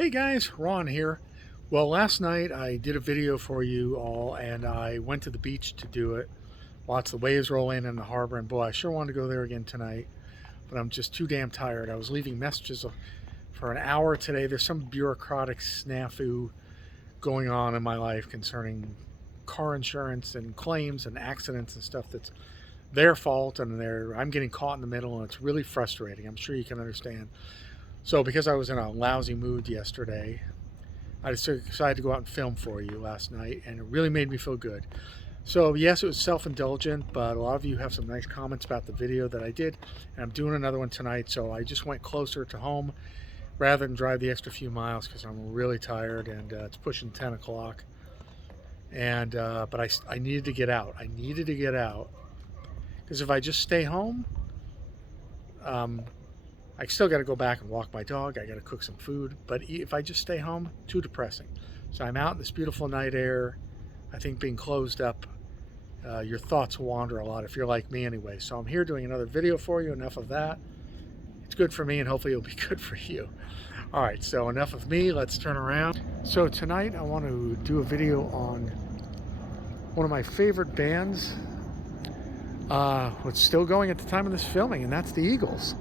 Hey guys, Ron here. Well, last night I did a video for you all and I went to the beach to do it. Watched the waves roll in the harbor, and boy, I sure wanted to go there again tonight, but I'm just too damn tired. I was leaving messages for an hour today. There's some bureaucratic snafu going on in my life concerning car insurance and claims and accidents and stuff that's their fault, and I'm getting caught in the middle, and it's really frustrating. I'm sure you can understand. So because I was in a lousy mood yesterday, I decided to go out and film for you last night, and it really made me feel good. So yes, it was self-indulgent, but a lot of you have some nice comments about the video that I did, and I'm doing another one tonight, so I just went closer to home rather than drive the extra few miles because I'm really tired, and it's pushing 10 o'clock. And but I needed to get out. I needed to get out because if I just stay home, I still got to go back and walk my dog. I got to cook some food. But if I just stay home, too depressing. So I'm out in this beautiful night air. I think being closed up, your thoughts wander a lot if you're like me anyway. So I'm here doing another video for you. Enough of that. It's good for me, and hopefully it'll be good for you. All right, so enough of me. Let's turn around. So tonight I want to do a video on one of my favorite bands. What's still going at the time of this filming, and that's the Eagles.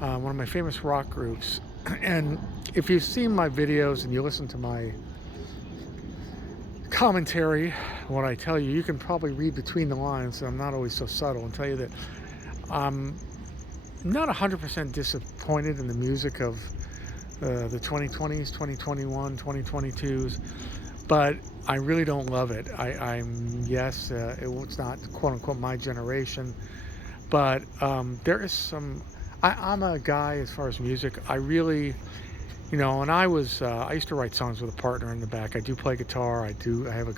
One of my famous rock groups. And if you've seen my videos and you listen to my commentary, what I tell you, you can probably read between the lines, and I'm not always so subtle, and tell you that I'm not 100% disappointed in the music of the 2020s, 2021, 2022s, but I really don't love it. It's not quote-unquote my generation, but there is some... I'm a guy, as far as music, I really, and I used to write songs with a partner in the back. I do play guitar. I have a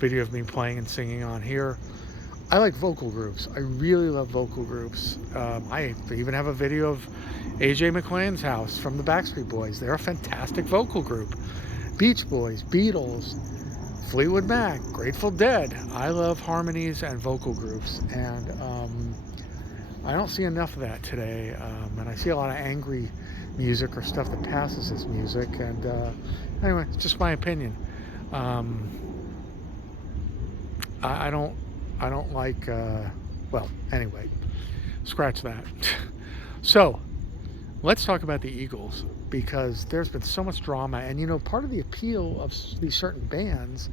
video of me playing and singing on here. I like vocal groups. I really love vocal groups. I even have a video of AJ McLean's House from the Backstreet Boys. They're a fantastic vocal group. Beach Boys, Beatles, Fleetwood Mac, Grateful Dead. I love harmonies and vocal groups, and I don't see enough of that today, and I see a lot of angry music or stuff that passes as music, and anyway, it's just my opinion. I don't like, well, anyway, scratch that. So, let's talk about the Eagles, because there's been so much drama, and part of the appeal of these certain bands,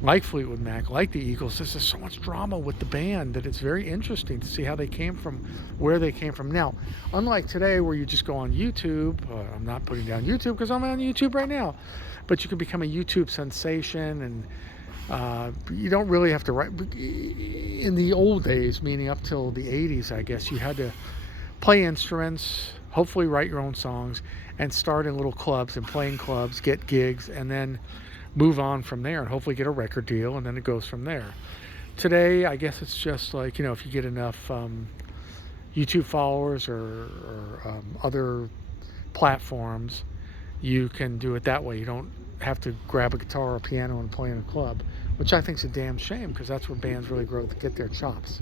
like Fleetwood Mac, like the Eagles, there's so much drama with the band that it's very interesting to see how they came from, where they came from. Now, unlike today where you just go on YouTube, I'm not putting down YouTube because I'm on YouTube right now, but you can become a YouTube sensation, and you don't really have to write. In the old days, meaning up till the 80s, I guess, you had to play instruments, hopefully write your own songs, and start in little clubs and play in clubs, get gigs, and then move on from there and hopefully get a record deal, and then it goes from there. Today, I guess it's just like, if you get enough YouTube followers or other platforms, you can do it that way. You don't have to grab a guitar or a piano and play in a club, which I think is a damn shame, because that's where bands really grow to get their chops.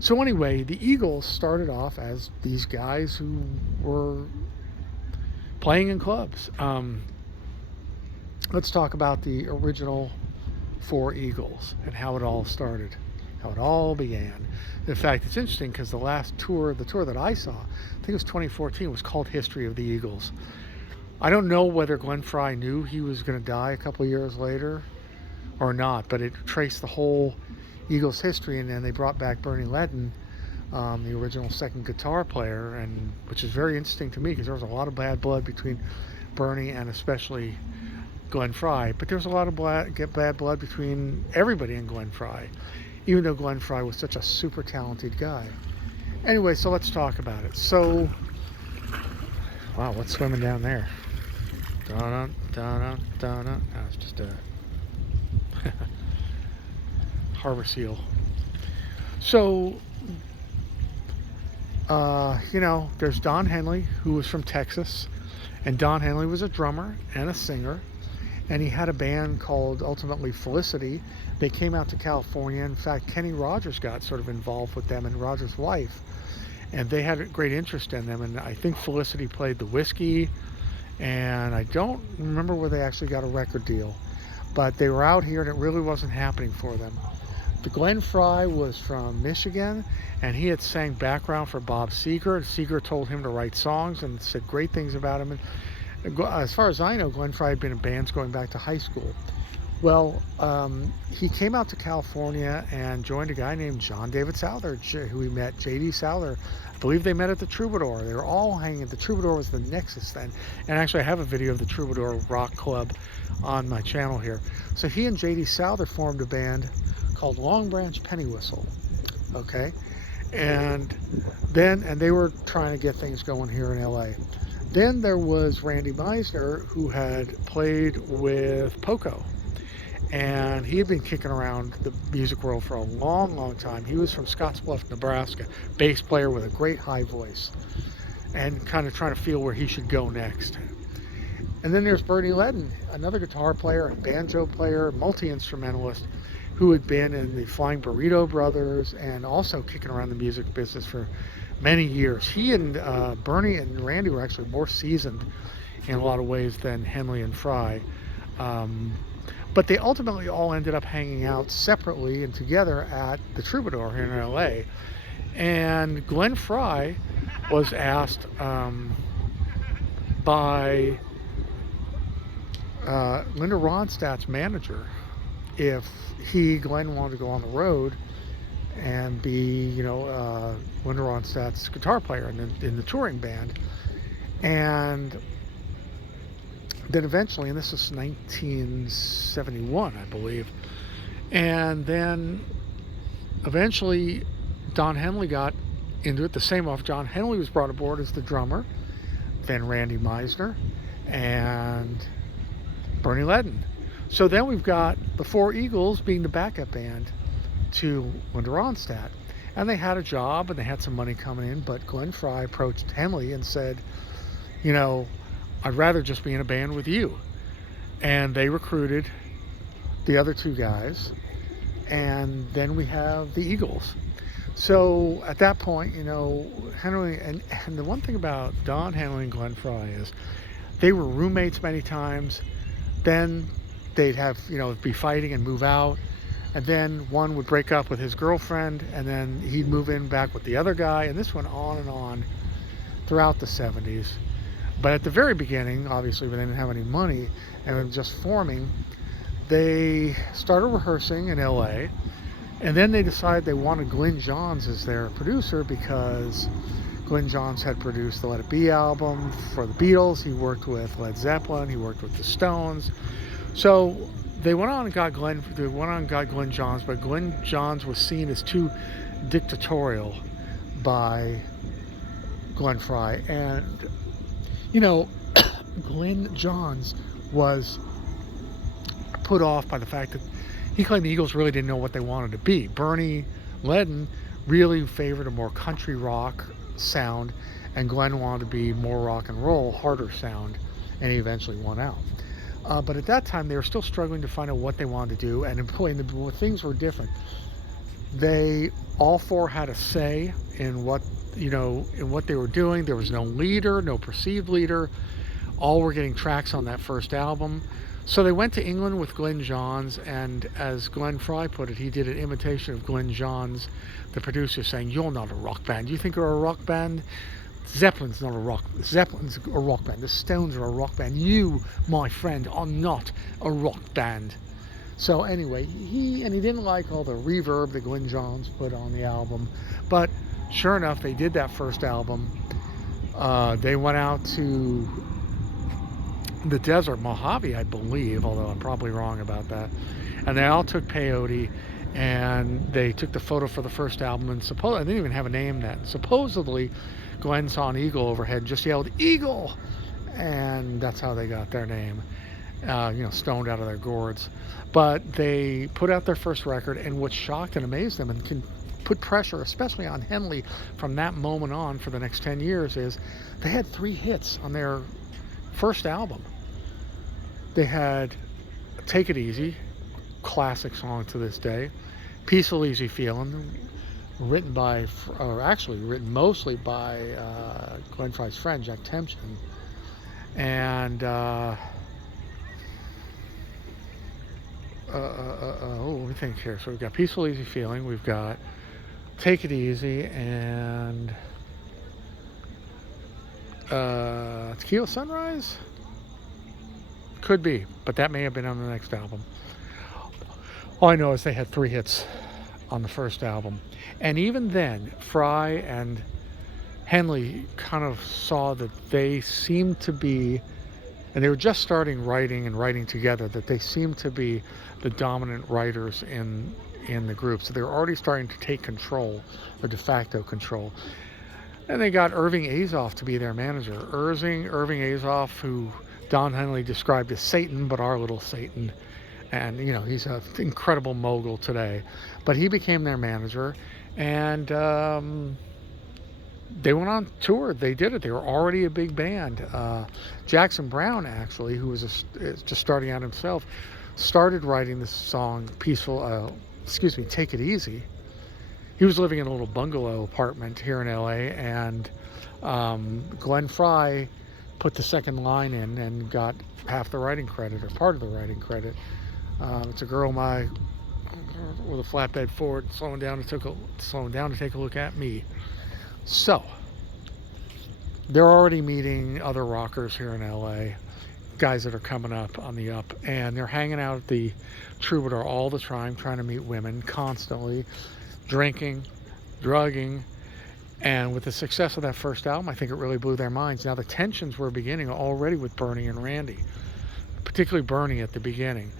So anyway, the Eagles started off as these guys who were playing in clubs. Let's talk about the original 4 Eagles and how it all started, how it all began. In fact, it's interesting because the last tour, the tour that I saw, I think it was 2014, was called History of the Eagles. I don't know whether Glenn Frye knew he was going to die a couple of years later or not, but it traced the whole Eagles history, and then they brought back Bernie Leadon, the original second guitar player, and which is very interesting to me because there was a lot of bad blood between Bernie and especially Glenn Frye, but there was a lot of bad blood between everybody and Glenn Frye, even though Glenn Frye was such a super talented guy. Anyway, so let's talk about it. So, wow, what's swimming down there? Dun dun dun dun. Oh, it's just a harbor seal. So, there's Don Henley, who was from Texas, and Don Henley was a drummer and a singer. And he had a band called ultimately Felicity. They came out to California. In fact, Kenny Rogers got sort of involved with them, and Rogers' wife. And they had a great interest in them. And I think Felicity played the Whiskey and I don't remember where they actually got a record deal, but they were out here and it really wasn't happening for them. The Glenn Frye was from Michigan, and he had sang background for Bob Seger. Seger told him to write songs and said great things about him. And as far as I know, Glenn Frye had been in bands going back to high school. Well, he came out to California and joined a guy named John David Souther, who he met, J.D. Souther. I believe they met at the Troubadour. They were all hanging. The Troubadour was the nexus then. And actually, I have a video of the Troubadour Rock Club on my channel here. So he and J.D. Souther formed a band called Long Branch Penny Whistle. Okay? And they were trying to get things going here in L.A. Then there was Randy Meisner, who had played with Poco. And he had been kicking around the music world for a long, long time. He was from Scottsbluff, Nebraska, bass player with a great high voice, and kind of trying to feel where he should go next. And then there's Bernie Ledden, another guitar player, banjo player, multi-instrumentalist, who had been in the Flying Burrito Brothers and also kicking around the music business for many years. He and Bernie and Randy were actually more seasoned in a lot of ways than Henley and Frye. But they ultimately all ended up hanging out separately and together at the Troubadour here in LA. And Glenn Frye was asked by Linda Ronstadt's manager if Glenn, wanted to go on the road and be, Linda Ronstadt's guitar player in the touring band. And then eventually, and this is 1971, I believe, and then eventually Don Henley got into it the same off. John Henley was brought aboard as the drummer, then Randy Meisner, and Bernie Ledden. So then we've got the Four Eagles being the backup band to Linda Ronstadt. And they had a job and they had some money coming in, but Glenn Frye approached Henley and said, I'd rather just be in a band with you. And they recruited the other two guys. And then we have the Eagles. So at that point, Henley, and the one thing about Don Henley and Glenn Frye is they were roommates many times. Then they'd have, be fighting and move out. And then one would break up with his girlfriend, and then he'd move in back with the other guy. And this went on and on throughout the 70s. But at the very beginning, obviously, when they didn't have any money and were just forming, they started rehearsing in LA. And then they decided they wanted Glyn Johns as their producer because Glyn Johns had produced the Let It Be album for the Beatles. He worked with Led Zeppelin. He worked with the Stones. So they went on and got Glyn Johns, but Glyn Johns was seen as too dictatorial by Glenn Frye. And Glyn Johns was put off by the fact that he claimed the Eagles really didn't know what they wanted to be. Bernie Ledden really favored a more country rock sound, and Glenn wanted to be more rock and roll, harder sound, and he eventually won out. But at that time, they were still struggling to find out what they wanted to do, and things were different. They all four had a say in what they were doing. There was no leader, no perceived leader. All were getting tracks on that first album. So they went to England with Glyn Johns, and as Glenn Frye put it, he did an imitation of Glyn Johns, the producer, saying, "You're not a rock band. You think you're a rock band? Zeppelin's a rock band. The Stones are a rock band. You, my friend, are not a rock band." So anyway, he didn't like all the reverb that Glyn Johns put on the album. But sure enough, they did that first album. They went out to the desert, Mojave, I believe, although I'm probably wrong about that. And they all took peyote, and they took the photo for the first album, and they didn't even have a name then. Supposedly, Glenn saw an eagle overhead and just yelled, "Eagle!" And that's how they got their name, stoned out of their gourds. But they put out their first record, and what shocked and amazed them and can put pressure, especially on Henley, from that moment on for the next 10 years, is they had 3 hits on their first album. They had Take It Easy, classic song to this day, Peaceful Easy Feeling, written mostly by Glenn Frye's friend, Jack Tempchin. And let me think here. So we've got Peaceful Easy Feeling, we've got Take It Easy, and Tequila Sunrise? Could be, but that may have been on the next album. All I know is they had 3 hits on the first album. And even then, Frye and Henley kind of saw that they seemed to be, and they were just starting writing together, that they seemed to be the dominant writers in the group. So they were already starting to take control, or de facto control. And they got Irving Azoff to be their manager. Irving Azoff, who Don Henley described as Satan, but our little Satan. And, you know, he's an incredible mogul today. But he became their manager. And they went on tour. They did it. They were already a big band. Jackson Browne, actually, who was just starting out himself, started writing this song, Take It Easy. He was living in a little bungalow apartment here in LA, and Glenn Frye put the second line in and got half the writing credit, or part of the writing credit. It's a girl with a flatbed Ford slowing down to take a look at me. So they're already meeting other rockers here in LA, guys that are coming up on the up, and they're hanging out at the Troubadour all the time, trying to meet women constantly, drinking, drugging. And with the success of that first album, I think it really blew their minds. Now the tensions were beginning already with Bernie and Randy, particularly Bernie at the beginning.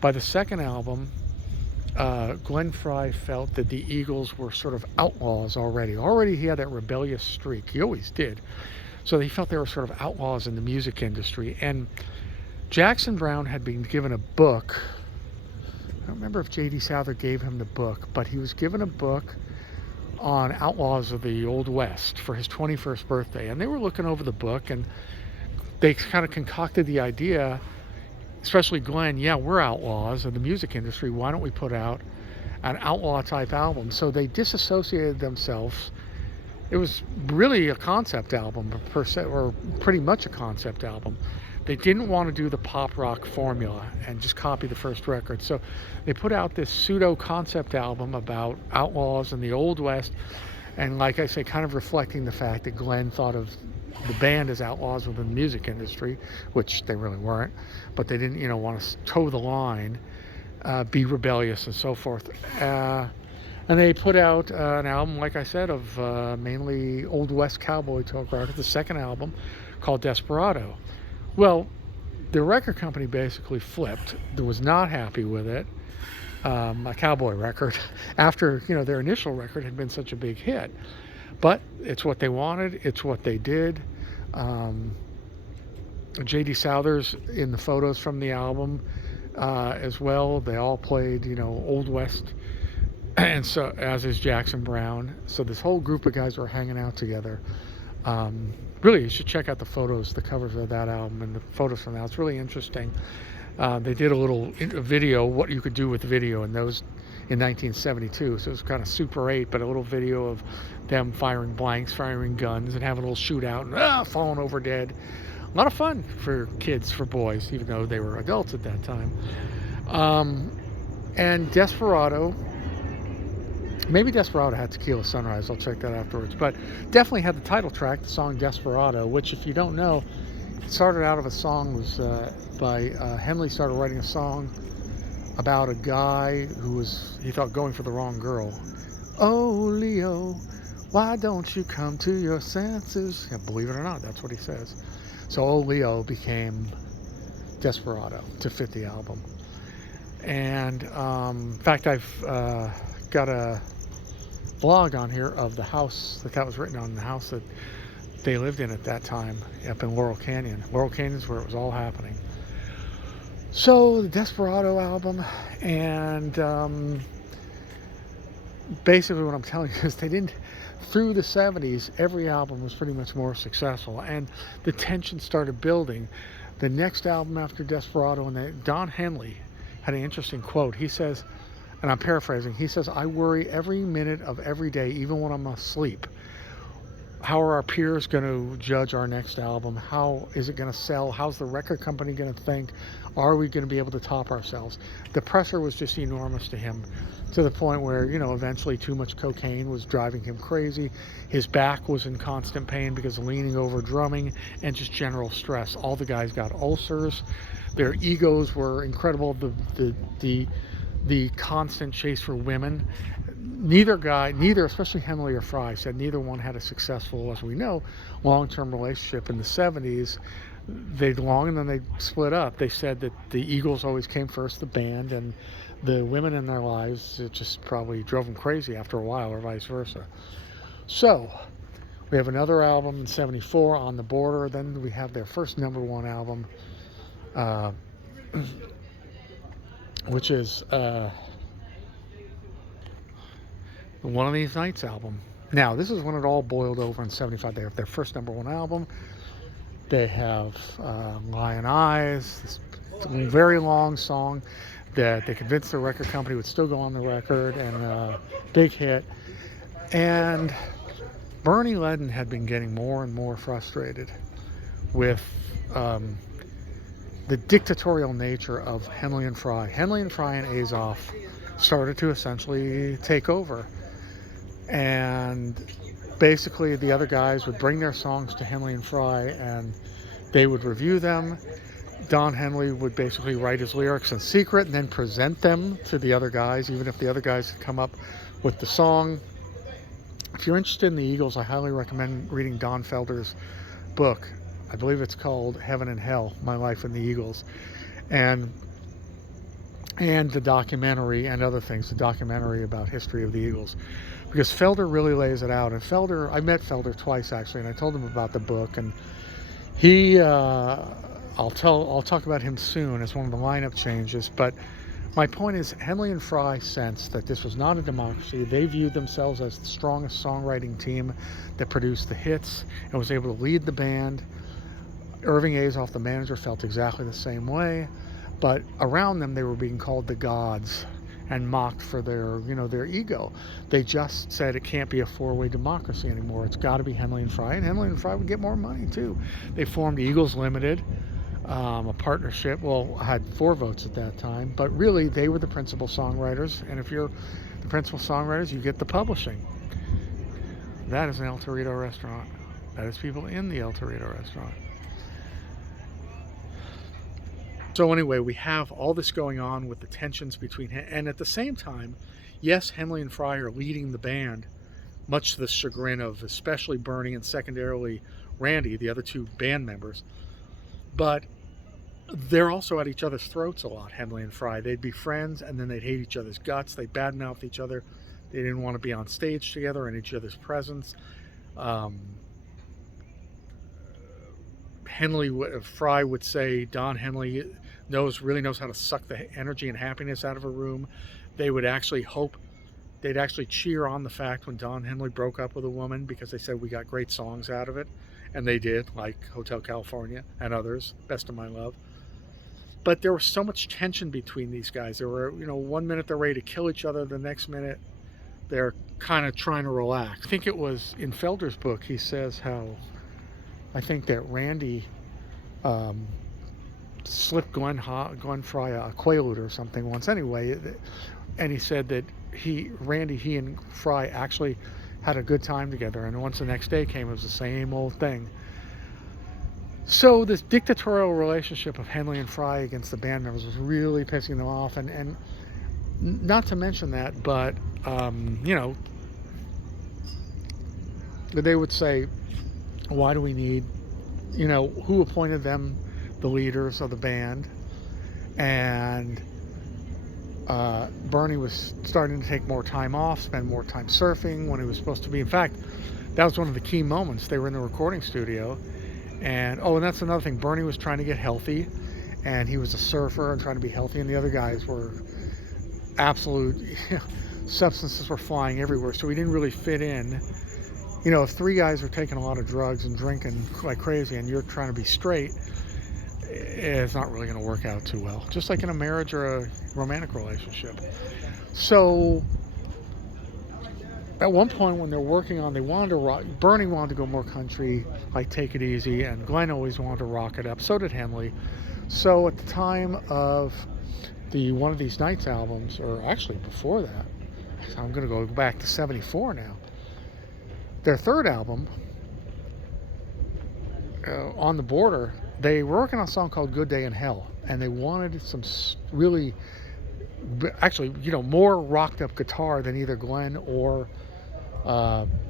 By the second album, Glenn Frye felt that the Eagles were sort of outlaws already. Already he had that rebellious streak. He always did. So he felt they were sort of outlaws in the music industry. And Jackson Browne had been given a book. I don't remember if J.D. Souther gave him the book, but he was given a book on outlaws of the Old West for his 21st birthday. And they were looking over the book, and they kind of concocted the idea, especially Glenn, yeah, we're outlaws of the music industry. Why don't we put out an outlaw type album? So they disassociated themselves. It was really a concept album per se, or pretty much a concept album. They didn't want to do the pop rock formula and just copy the first record. So they put out this pseudo concept album about outlaws in the Old West. And like I say, kind of reflecting the fact that Glenn thought of the band as outlaws within the music industry, which they really weren't, but they didn't, want to toe the line, be rebellious and so forth. And they put out an album, like I said, of mainly Old West cowboy talk rock, the second album called Desperado. Well, the record company basically flipped. They was not happy with it, a cowboy record, after, their initial record had been such a big hit. But it's what they wanted. It's what they did. J.D. Souther's in the photos from the album as well. They all played, Old West, and so as is Jackson Browne. So this whole group of guys were hanging out together. Really, you should check out the photos, the covers of that album, and the photos from that. It's really interesting. They did a little video, what you could do with video in 1972. So it was kind of Super 8, but a little video of them firing blanks, firing guns, and having a little shootout, and falling over dead. A lot of fun for kids, for boys, even though they were adults at that time. And Desperado, maybe Desperado had Tequila Sunrise, I'll check that afterwards, but definitely had the title track, the song Desperado, which, if you don't know, it started out of a song was by Henley started writing a song about a guy who he thought going for the wrong girl. Oh, Leo, why don't you come to your senses? Yeah, believe it or not, that's what he says. So Oh, Leo became Desperado to fit the album. And in fact, I've got a blog on here of the house that was written on, the house that they lived in at that time up in Laurel Canyon. Laurel Canyon is where it was all happening. So the Desperado album, and basically what I'm telling you is through the 70s, every album was pretty much more successful, and the tension started building. The next album after Desperado, and Don Henley had an interesting quote. He says, and I'm paraphrasing, he says, "I worry every minute of every day, even when I'm asleep, how are our peers going to judge our next album? How is it going to sell? How's the record company going to think? Are we going to be able to top ourselves? The pressure was just enormous to him, to the point where, eventually too much cocaine was driving him crazy. His back was in constant pain because of leaning over drumming and just general stress. All the guys got ulcers. Their egos were incredible. The constant chase for women. Neither, especially Henley or Frye, said neither one had a successful, as we know, long-term relationship in the 70s. They'd long and then they split up. They said that the Eagles always came first, the band, and the women in their lives, it just probably drove them crazy after a while, or vice versa. So, we have another album in 74, On the Border. Then we have their first #1 album, which is One of These Nights album. Now, this is when it all boiled over in 75. They have their first #1 album. They have Lion Eyes, this very long song that they convinced the record company would still go on the record, and big hit. And Bernie Leadon had been getting more and more frustrated with the dictatorial nature of Henley and Frye. Henley and Frye and Azoff started to essentially take over. And basically the other guys would bring their songs to Henley and Frye and they would review them. Don Henley would basically write his lyrics in secret and then present them to the other guys, even if the other guys had come up with the song. If you're interested in the Eagles, I highly recommend reading Don Felder's book. I believe it's called Heaven and Hell, My Life in the Eagles. And the documentary and other things, the documentary about history of the Eagles. Because Felder really lays it out. And I met Felder twice actually, and I told him about the book. And he, I'll talk about him soon as one of the lineup changes. But my point is, Henley and Frye sensed that this was not a democracy. They viewed themselves as the strongest songwriting team that produced the hits and was able to lead the band. Irving Azoff, the manager, felt exactly the same way. But around them, they were being called the gods and mocked for their ego. They just said it can't be a four-way democracy anymore. It's got to be Henley and Frye, and Henley and Frye would get more money too. They formed Eagles Limited, a partnership. Well, I had 4 votes at that time, but really they were the principal songwriters. And if you're the principal songwriters, you get the publishing. That is an El Torito restaurant. That is people in the El Torito restaurant. So anyway, we have all this going on with the tensions between, and at the same time, yes, Henley and Frye are leading the band, much to the chagrin of especially Bernie and secondarily Randy, the other 2 band members. But they're also at each other's throats a lot, Henley and Frye. They'd be friends, and then they'd hate each other's guts. They badmouthed each other. They didn't want to be on stage together in each other's presence. Frye would say Don Henley really knows how to suck the energy and happiness out of a room. They'd actually cheer on the fact when Don Henley broke up with a woman because they said we got great songs out of it, and they did, like Hotel California and others, Best of My Love. But there was so much tension between these guys. There were, one minute they're ready to kill each other, the next minute they're kind of trying to relax. I think it was in Felder's book, he says how I think that Randy slipped Glenn Frye a Quaalude or something once anyway, and he said that he and Frye actually had a good time together, and once the next day came, it was the same old thing. So this dictatorial relationship of Henley and Frye against the band members was really pissing them off, and not to mention that, but they would say, why do we need, who appointed them the leaders of the band? And Bernie was starting to take more time off, spend more time surfing when he was supposed to be. In fact, that was one of the key moments. They were in the recording studio, and that's another thing. Bernie was trying to get healthy, and he was a surfer and trying to be healthy, and the other guys were absolute substances were flying everywhere, so he didn't really fit in. If 3 guys are taking a lot of drugs and drinking like crazy and you're trying to be straight, it's not really going to work out too well, just like in a marriage or a romantic relationship. So at one point when they're working on, they wanted to rock. Bernie wanted to go more country, like Take It Easy, and Glenn always wanted to rock it up. So did Henley. So at the time of the One of These Nights albums, or actually before that, I'm going to go back to '74 now. Their third album, On the Border, they were working on a song called Good Day in Hell, and they wanted some really, actually, more rocked up guitar than either Glenn or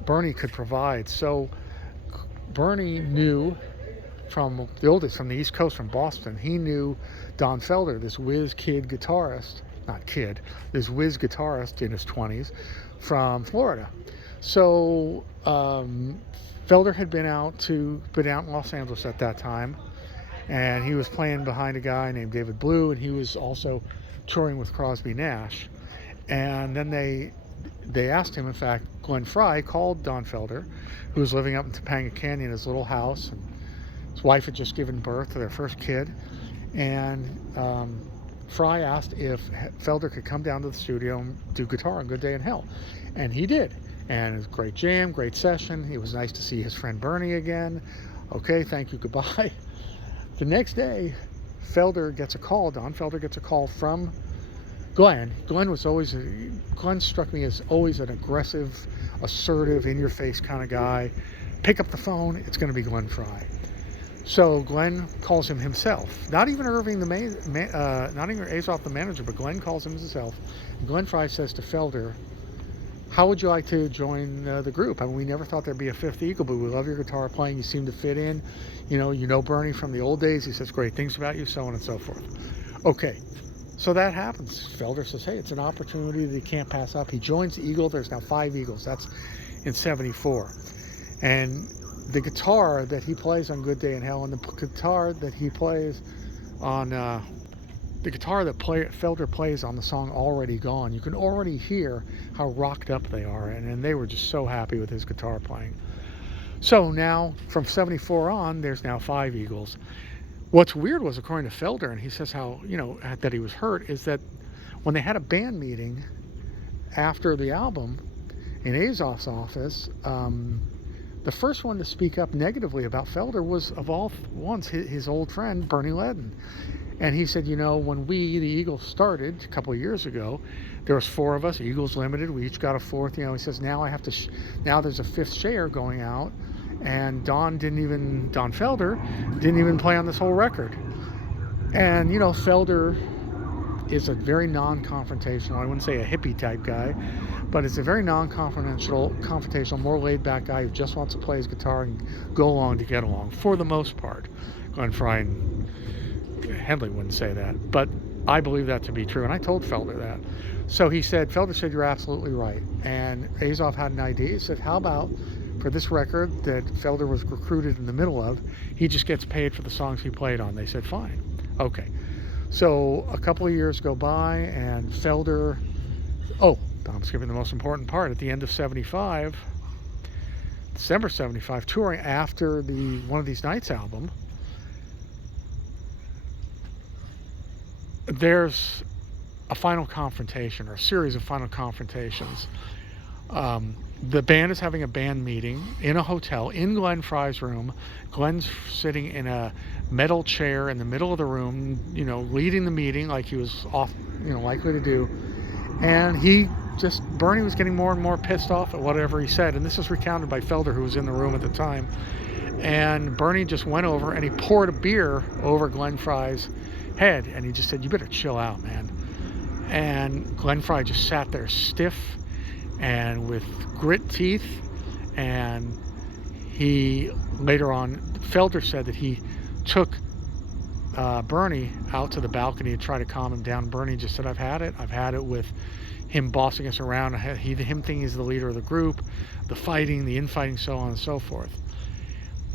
Bernie could provide. So Bernie knew from the East Coast, from Boston, he knew Don Felder, this whiz guitarist in his 20s from Florida. So Felder had been out in Los Angeles at that time, and he was playing behind a guy named David Blue, and he was also touring with Crosby Nash. And then they asked him, in fact, Glenn Frye called Don Felder, who was living up in Topanga Canyon, his little house, and his wife had just given birth to their first kid, and Frye asked if Felder could come down to the studio and do guitar on Good Day in Hell, and he did. And it was a great jam, great session. It was nice to see his friend Bernie again. Okay, thank you, goodbye. The next day, Don Felder gets a call from Glenn. Glenn struck me as always an aggressive, assertive, in-your-face kind of guy. Pick up the phone, it's going to be Glenn Frye. So Glenn calls him himself. Not even Irving not even Azoff the manager, but Glenn calls him himself. And Glenn Frye says to Felder, "How would you like to join the group? I mean, we never thought there'd be a fifth Eagle, but we love your guitar playing. You seem to fit in. You know Bernie from the old days. He says great things about you, so on and so forth." Okay, so that happens. Felder says, "Hey, it's an opportunity that he can't pass up." He joins the Eagle. There's now 5 Eagles. That's in '74, and the guitar that he plays on Good Day in Hell, and the guitar that he plays on the guitar that Felder plays on the song Already Gone, you can already hear how rocked up they are, and they were just so happy with his guitar playing. So now, from '74 on, there's now 5 Eagles. What's weird was, according to Felder, and he says how, that he was hurt, is that when they had a band meeting after the album in Azoff's office, the first one to speak up negatively about Felder was, of all ones, his old friend, Bernie Ledden. And he said, when the Eagles started a couple of years ago, there was 4 of us, Eagles Limited. We each got a 4th. He says, now now there's a 5th share going out, and Don Felder didn't even play on this whole record. And, Felder is a very non-confrontational, I wouldn't say a hippie type guy, but it's a very confrontational, more laid-back guy who just wants to play his guitar and go along to get along, for the most part. Glenn Frye and Henley wouldn't say that, but I believe that to be true, and I told Felder that. So Felder said, "You're absolutely right." And Azoff had an idea. He said, "How about for this record that Felder was recruited in the middle of, he just gets paid for the songs he played on?" They said, "Fine." Okay. So a couple of years go by, and Felder, I'm skipping the most important part. At the end of '75, December '75, touring after the One of These Nights album, there's a final confrontation, or a series of final confrontations. The band is having a band meeting in a hotel in Glenn Frye's room. Glenn's sitting in a metal chair in the middle of the room, leading the meeting like he was likely to do. And Bernie was getting more and more pissed off at whatever he said. And this is recounted by Felder, who was in the room at the time. And Bernie just went over and he poured a beer over Glenn Frye's head, and he just said, "You better chill out, man." And Glenn Frye just sat there stiff and with grit teeth, and he later on, Felder said that he took Bernie out to the balcony to try to calm him down. Bernie just said, I've had it with him bossing us around, him thinking he's the leader of the group, the fighting, the infighting, so on and so forth.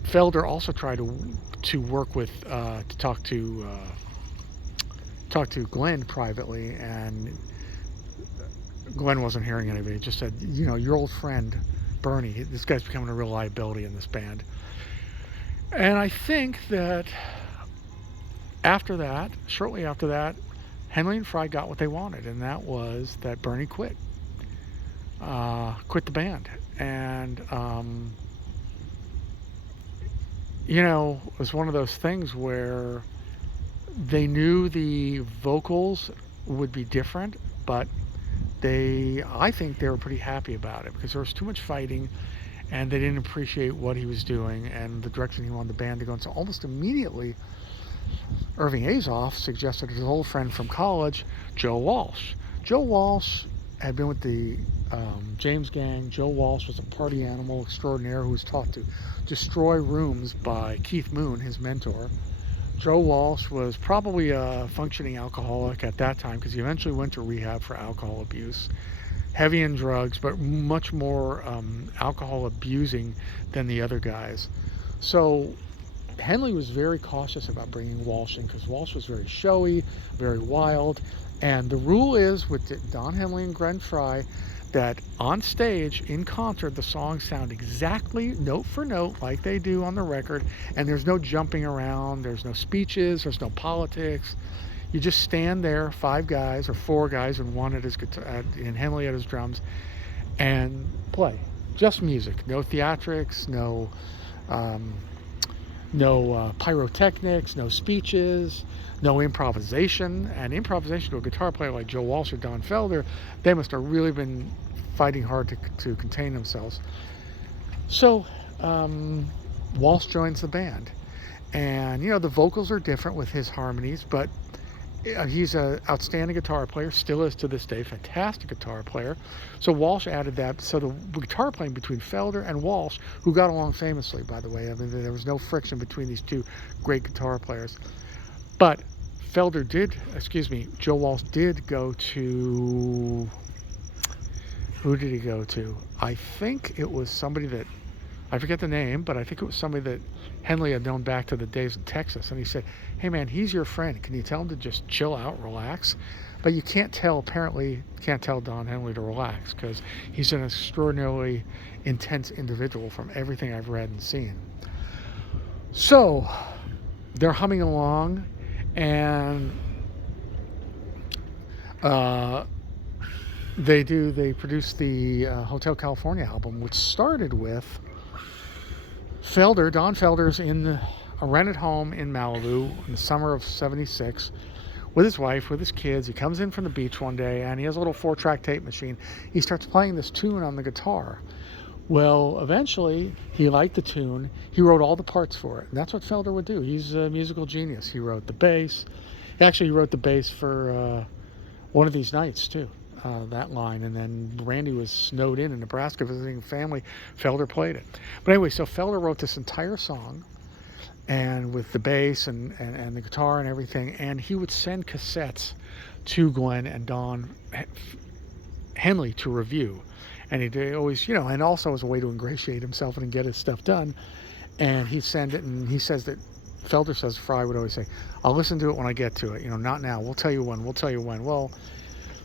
Felder also tried to work with to talk to Glenn privately, and Glenn wasn't hearing anything. He just said, your old friend Bernie, this guy's becoming a real liability in this band. And I think that shortly after that, Henley and Frye got what they wanted, and that was that Bernie quit. quit the band. And, it was one of those things where they knew the vocals would be different, but I think they were pretty happy about it because there was too much fighting and they didn't appreciate what he was doing and the direction he wanted the band to go in. So almost immediately, Irving Azoff suggested his old friend from college, Joe Walsh. Joe Walsh had been with the James Gang. Joe Walsh was a party animal extraordinaire who was taught to destroy rooms by Keith Moon, his mentor. Joe Walsh was probably a functioning alcoholic at that time because he eventually went to rehab for alcohol abuse. Heavy in drugs, but much more alcohol abusing than the other guys. So Henley was very cautious about bringing Walsh in because Walsh was very showy, very wild. And the rule is with Don Henley and Glenn Frye that on stage, in concert, the songs sound exactly note for note like they do on the record. And there's no jumping around, there's no speeches, there's no politics. You just stand there, 5 guys or 4 guys and one at his guitar, and Henley at his drums, and play. Just music, no theatrics, no pyrotechnics, no speeches, no improvisation. And improvisation to a guitar player like Joe Walsh or Don Felder, they must have really been fighting hard to contain themselves. So Walsh joins the band. And, the vocals are different with his harmonies, but he's an outstanding guitar player, still is to this day, fantastic guitar player. So Walsh added that. So the guitar playing between Felder and Walsh, who got along famously, by the way. I mean, there was no friction between these two great guitar players. But Joe Walsh did go to, who did he go to? I think it was somebody that, I forget the name, but I think it was somebody that Henley had known back to the days in Texas. And he said, hey man, he's your friend. Can you tell him to just chill out, relax? But you can't tell Don Henley to relax because he's an extraordinarily intense individual from everything I've read and seen. So they're humming along, and they produced the Hotel California album, which started with Don Felder's in a rented home in Malibu in the summer of '76 with his wife, with his kids. He comes in from the beach one day and he has a little 4-track tape machine. He starts playing this tune on the guitar. Well, eventually he liked the tune. He wrote all the parts for it. And that's what Felder would do. He's a musical genius. He wrote the bass. He wrote the bass for One of These Nights too. That line, and then Randy was snowed in Nebraska visiting family. Felder played it. But anyway, so Felder wrote this entire song, and with the bass and the guitar and everything, and he would send cassettes to Glenn and Don Henley to review. And he'd always, and also as a way to ingratiate himself and get his stuff done. And he'd send it, and he says that Felder says Frye would always say, I'll listen to it when I get to it. Not now. We'll tell you when. Well,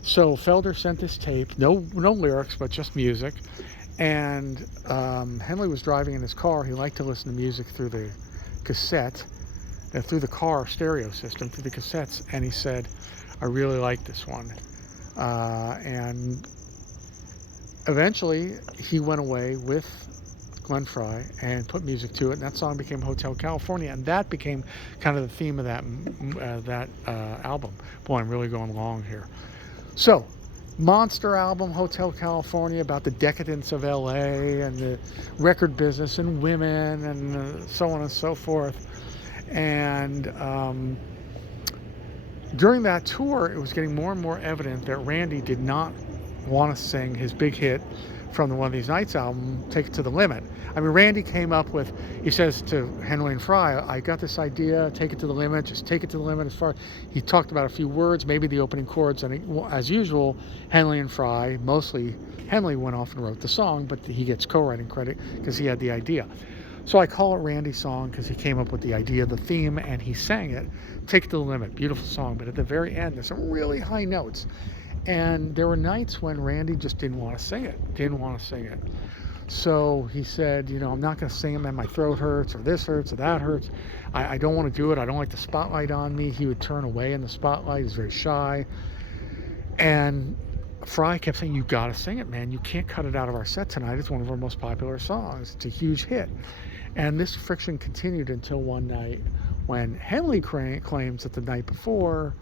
so Felder sent this tape, no lyrics, but just music. And Henley was driving in his car. He liked to listen to music through the cassette, through the car stereo system, through the cassettes. And he said, I really like this one. And eventually he went away with Glenn Frye and put music to it. And that song became Hotel California. And that became kind of the theme of that album. Boy, I'm really going long here. So, monster album, Hotel California, about the decadence of LA and the record business and women and so on and so forth. And during that tour, it was getting more and more evident that Randy did not want to sing his big hit from the One of These Nights album, Take It to the Limit. I mean, Randy came up with, he says to Henley and Frye, I got this idea, take it to the limit, just take it to the limit. As far, he talked about a few words, maybe the opening chords, and as usual, Henley and Frye, mostly Henley went off and wrote the song, but he gets co-writing credit because he had the idea. So I call it Randy's song because he came up with the idea, the theme, and he sang it. Take It to the Limit, beautiful song, but at the very end, there's some really high notes. And there were nights when Randy just didn't want to sing it. So he said, I'm not going to sing it, man. My throat hurts, or this hurts, or that hurts. I don't want to do it. I don't like the spotlight on me. He would turn away in the spotlight. He's very shy. And Frye kept saying, "You got to sing it, man. You can't cut it out of our set tonight. It's one of our most popular songs. It's a huge hit." And this friction continued until one night when Henley claims that the night before,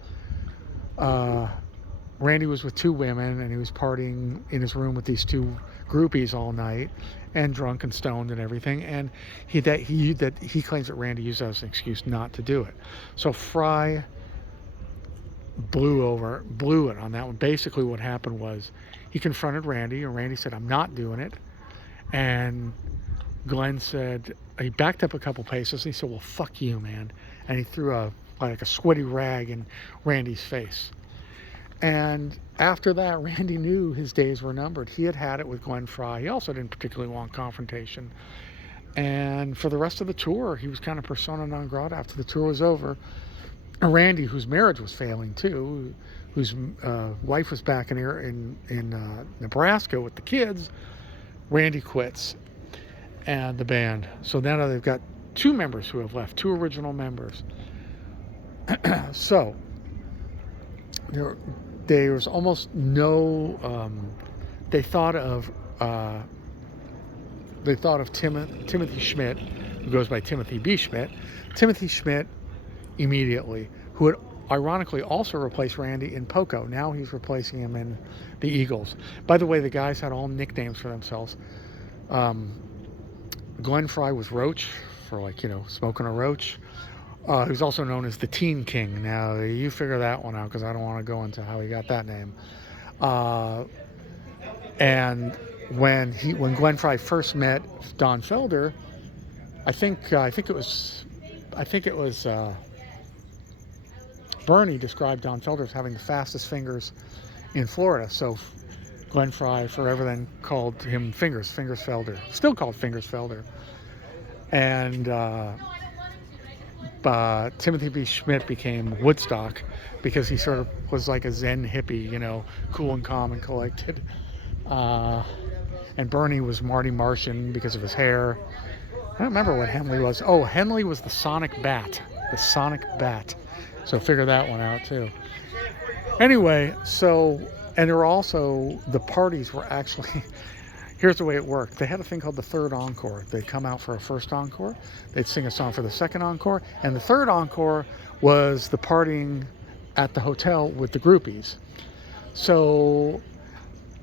Randy was with two women and he was partying in his room with these two groupies all night and drunk and stoned and everything. And he claims that Randy used that as an excuse not to do it. So Frye blew it on that one. Basically what happened was he confronted Randy and Randy said, "I'm not doing it." And Glenn said, he backed up a couple paces and he said, "Well, fuck you, man." And he threw a sweaty rag in Randy's face. And after that, Randy knew his days were numbered. He had it with Glenn Frye. He also didn't particularly want confrontation. And for the rest of the tour, he was kind of persona non grata. After the tour was over, Randy, whose marriage was failing too, whose wife was back in Nebraska with the kids, Randy quits and the band. So now they've got two members who have left, two original members. So there was almost no. They thought of Timothy Schmidt, who goes by Timothy B. Schmidt. Timothy Schmidt immediately, who had ironically also replaced Randy in Poco. Now he's replacing him in the Eagles. By the way, the guys had all nicknames for themselves. Glenn Frye was Roach, for smoking a roach. He was also known as the Teen King. Now, you figure that one out because I don't want to go into how he got that name. And when Glenn Frye first met Don Felder, I think it was Bernie described Don Felder as having the fastest fingers in Florida. So Glenn Frye forever then called him Fingers Felder, still called Fingers Felder. And Timothy B. Schmidt became Woodstock because he sort of was like a Zen hippie, cool and calm and collected. And Bernie was Marty Martian because of his hair. I don't remember what Henley was. Oh, Henley was the Sonic Bat. The Sonic Bat. So figure that one out too. Anyway, and there were also, the parties were actually, here's the way it worked. They had a thing called the third encore. They'd come out for a first encore, they'd sing a song for the second encore, and the third encore was the partying at the hotel with the groupies. So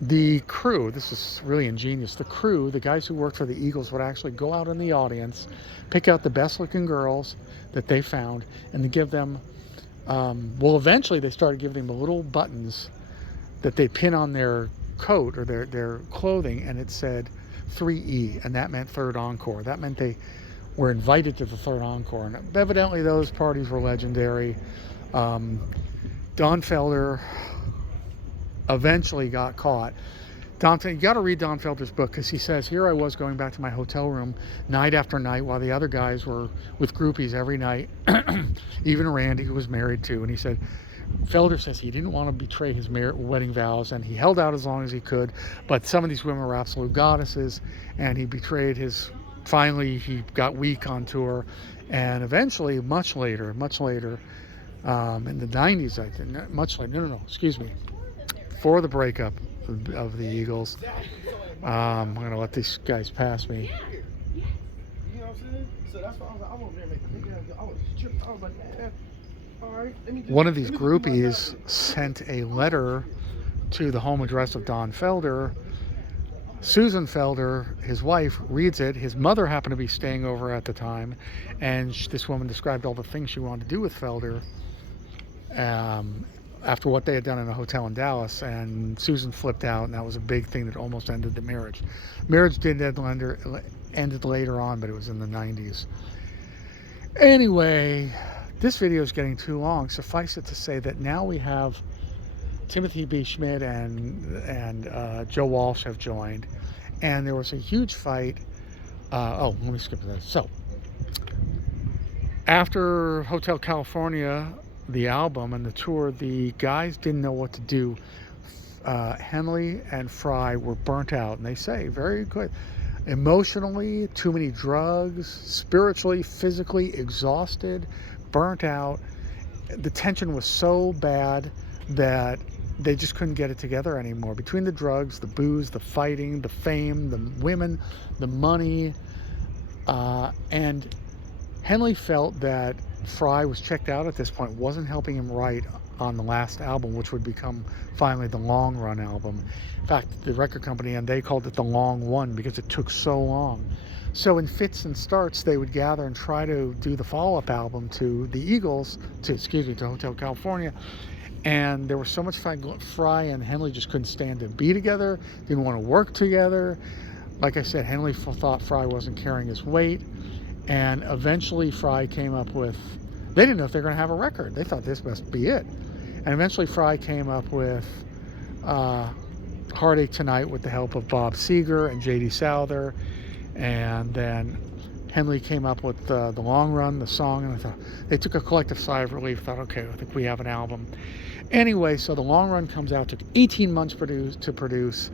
the crew, this is really ingenious, the guys who worked for the Eagles would actually go out in the audience, pick out the best looking girls that they found, and to give them, eventually they started giving them little buttons that they pin on their coat or their clothing, and it said 3E, and that meant third encore. That meant they were invited to the third encore, and evidently those parties were legendary. Don Felder eventually got caught. You got to read Don Felder's book, because he says, here I was going back to my hotel room night after night while the other guys were with groupies every night, even Randy, who was married too. And he said, Felder says he didn't want to betray his wedding vows, and he held out as long as he could, but some of these women were absolute goddesses, and he betrayed finally he got weak on tour, and eventually, much later, in the 90s, I think, excuse me, for the breakup of the Eagles, I'm going to let these guys pass me. You know what I'm saying? So that's why I was like, I want to make a nigga. I was tripping. I was like, man. One of these groupies sent a letter to the home address of Don Felder. Susan Felder, his wife, reads it. His mother happened to be staying over at the time, and this woman described all the things she wanted to do with Felder after what they had done in a hotel in Dallas, and Susan flipped out, and that was a big thing that almost ended the marriage. Marriage ended later on, but it was in the 90s. Anyway, this video is getting too long. Suffice it to say that now we have Timothy B. Schmidt and Joe Walsh have joined, and there was a huge fight. Let me skip this. So, after Hotel California, the album and the tour, the guys didn't know what to do. Henley and Frye were burnt out, and they say very quick, emotionally, too many drugs, spiritually, physically exhausted, burnt out. The tension was so bad that they just couldn't get it together anymore. Between the drugs, the booze, the fighting, the fame, the women, the money, and Henley felt that Frye was checked out at this point, wasn't helping him write on the last album, which would become finally the Long Run album. In fact, the record company, and they called it the Long One because it took so long. So in fits and starts, they would gather and try to do the follow-up album to the Eagles, to Hotel California. And there was so much fight. Frye and Henley just couldn't stand to be together, didn't want to work together. Like I said, Henley thought Frye wasn't carrying his weight. And eventually Frye came up with, they didn't know if they were going to have a record. They thought this must be it. And eventually Frye came up with Heartache Tonight with the help of Bob Seger and J.D. Souther. And then Henley came up with the Long Run, the song, and I thought they took a collective sigh of relief. Thought, okay, I think we have an album. Anyway, so the Long Run comes out. Took 18 months to produce.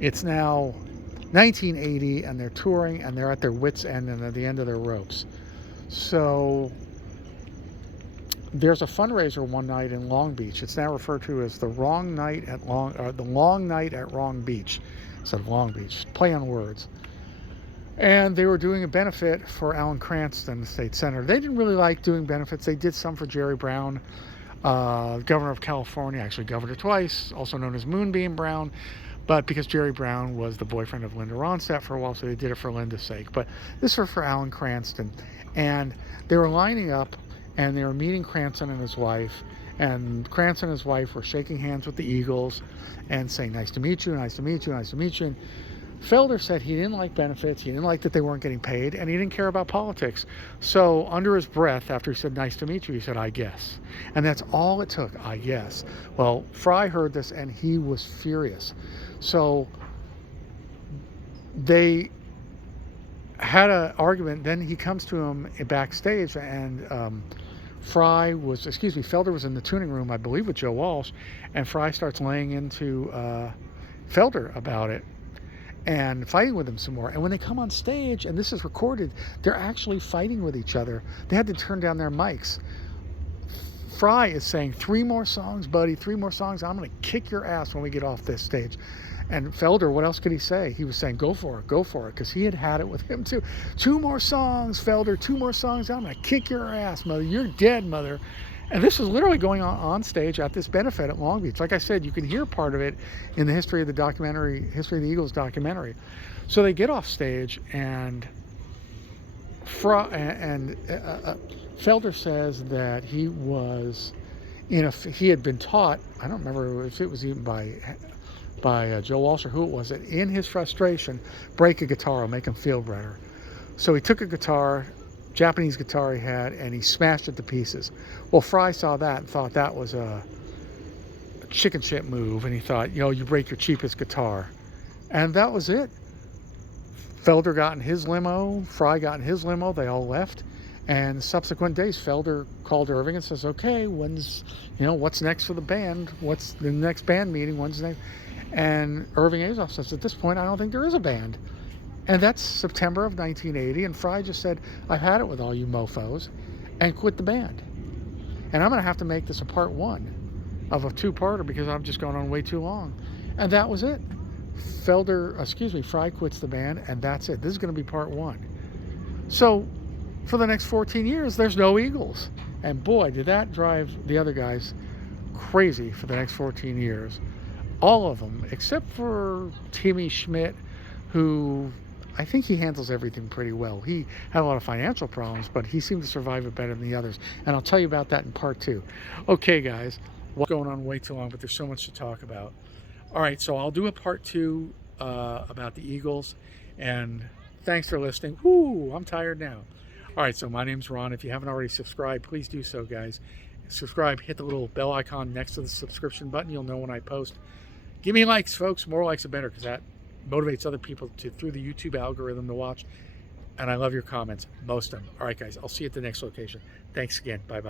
It's now 1980, and they're touring, and they're at their wits' end and at the end of their ropes. So there's a fundraiser one night in Long Beach. It's now referred to as the Long Night at Wrong Beach, instead of Long Beach. Play on words. And they were doing a benefit for Alan Cranston, the state senator. They didn't really like doing benefits. They did some for Jerry Brown, governor of California, actually governor twice, also known as Moonbeam Brown. But because Jerry Brown was the boyfriend of Linda Ronstadt for a while, so they did it for Linda's sake. But this was for Alan Cranston. And they were lining up, and they were meeting Cranston and his wife. And Cranston and his wife were shaking hands with the Eagles and saying, nice to meet you, nice to meet you, nice to meet you. And Felder said he didn't like benefits, he didn't like that they weren't getting paid, and he didn't care about politics. So under his breath, after he said, nice to meet you, he said, I guess. And that's all it took, I guess. Well, Frye heard this, and he was furious. So they had an argument. Then he comes to him backstage, and Felder was in the tuning room, I believe, with Joe Walsh, and Frye starts laying into Felder about it and fighting with him some more. And when they come on stage, and this is recorded, they're actually fighting with each other. They had to turn down their mics. Frye is saying, 3 more songs, buddy, 3 more songs. I'm going to kick your ass when we get off this stage. And Felder, what else could he say? He was saying, go for it, because he had it with him too. 2 more songs, Felder, 2 more songs. I'm going to kick your ass, mother. You're dead, mother. And this is literally going on stage at this benefit at Long Beach. Like I said, you can hear part of it in the History of the Eagles documentary. So they get off stage, and Felder says that he was he had been taught, I don't remember if it was even by Joe Walsh or who it was, that in his frustration, break a guitar will make him feel better. So he took a guitar, Japanese guitar he had, and he smashed it to pieces. Well, Frye saw that and thought that was a chicken shit move, and he thought, you break your cheapest guitar. And that was it. Felder got in his limo, Frye got in his limo, they all left. And subsequent days, Felder called Irving and says, okay, what's next for the band? What's the next band meeting? When's next? And Irving Azoff says, at this point, I don't think there is a band. And that's September of 1980. And Frye just said, I've had it with all you mofos, and quit the band. And I'm going to have to make this a part 1 of a 2-parter because I'm just going on way too long. And that was it. Frye quits the band, and that's it. This is going to be part 1. So for the next 14 years, there's no Eagles. And boy, did that drive the other guys crazy for the next 14 years. All of them, except for Timmy Schmidt, who I think he handles everything pretty well. He had a lot of financial problems, but he seemed to survive it better than the others. And I'll tell you about that in part 2. Okay, guys, going on way too long, but there's so much to talk about. All right, so I'll do a part 2 about the Eagles. And thanks for listening. Whoo, I'm tired now. All right, so my name's Ron. If you haven't already subscribed, please do so, guys. Subscribe, hit the little bell icon next to the subscription button. You'll know when I post. Give me likes, folks. More likes are better, because that motivates other people through the YouTube algorithm to watch. And I love your comments, most of them. All right, guys, I'll see you at the next location. Thanks again. Bye-bye.